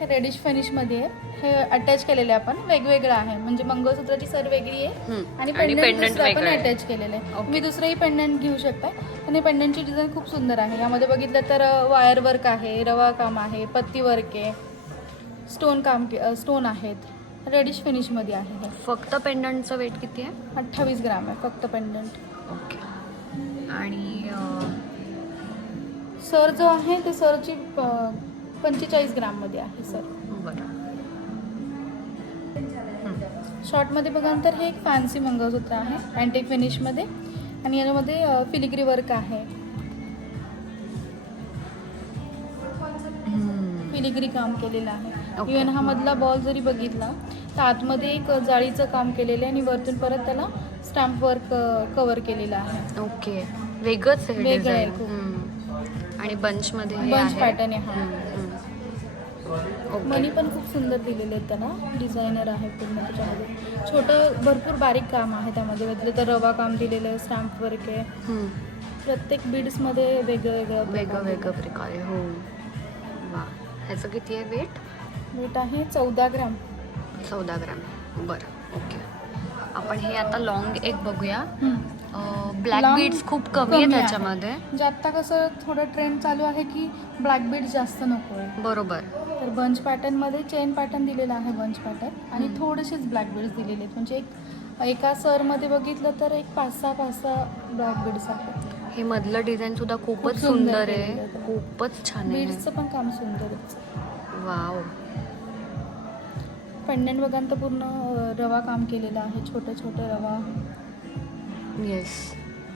हे रेडिश फिनिशमध्ये आहे. हे अटॅच केलेले आपण वेगवेगळं आहे, म्हणजे मंगळसूत्राची सर वेगळी आहे आणि पेंडंट दुसरं आपण अटॅच केलेलं आहे. तुम्ही दुसरंही पेंडंट घेऊ शकता आणि पेंडंटची डिझाईन खूप सुंदर आहे. यामध्ये बघितलं तर वायर वर्क आहे, रवा काम आहे, पत्ती वर्क आहे, स्टोन आहेत. रेडिश फिनिशमध्ये आहे हे. फक्त पेंडंटचं वेट किती आहे? 28 ग्राम आहे फक्त पेंडंट. ओके. आणि सर जो आहे ते सरची 45 ग्राममध्ये आहे सर. बरं. शॉर्टमध्ये बघा तर हे एक फॅन्सी मंगळसूत्र आहे अँटिक फिनिशमध्ये आणि याच्यामध्ये फिलिग्री वर्क आहे, फिलिग्री काम केलेलं आहे. इव्हन हा मधला बॉल जरी बघितला तर आतमध्ये एक जाळीचं काम केलेलं आहे आणि वरतून परत त्याला स्टॅम्प वर्क कव्हर केलेलं आहे. ओके. वेगळंच आहे वेगळं आहे डिझाईन. आणि बंचमध्ये बंच पॅटर्न आहे हा. ओके. मनी पण खूप सुंदर दिलेले आहेत त्याला. डिझायनर आहे पूर्ण त्याच्यामध्ये. छोटं भरपूर बारीक काम आहे त्यामध्ये. बदले तर रवा काम दिलेलं आहे, स्टॅम्प वर्क आहे. प्रत्येक बीड्समध्ये वेगळं वेगळं प्रकार आहे. हो. वा. ह्याचं किती आहे वेट? वेट आहे 14 ग्राम. 14 ग्राम. बरं. ओके. आपण हे आता लॉंग एक बघूया. ब्लॅक Long बीड्स खूप कमी आहे त्याच्यामध्ये. म्हणजे आत्ता कसं थोडं ट्रेंड चालू आहे की ब्लॅक बीड्स जास्त नको आहे. बरोबर. तर बंच पॅटर्नमध्ये चेन पॅटर्न दिलेला आहे, बंच पॅटर्न आणि थोडेसेच ब्लॅक बीड्स दिलेले आहेत. म्हणजे एका सरमध्ये बघितलं तर एक 5-6 ब्लॅक बीड्स आहेत. हे मधलं डिझाईन सुद्धा खूपच खूप सुंदर सुंदर आहे. केलेलं आहे. खूपच छान आहे. बीड्सचं पण काम सुंदर आहे. वाव. पेंडंट बघा तर पूर्ण रवा काम केलेलं आहे, छोटे रवा. येस.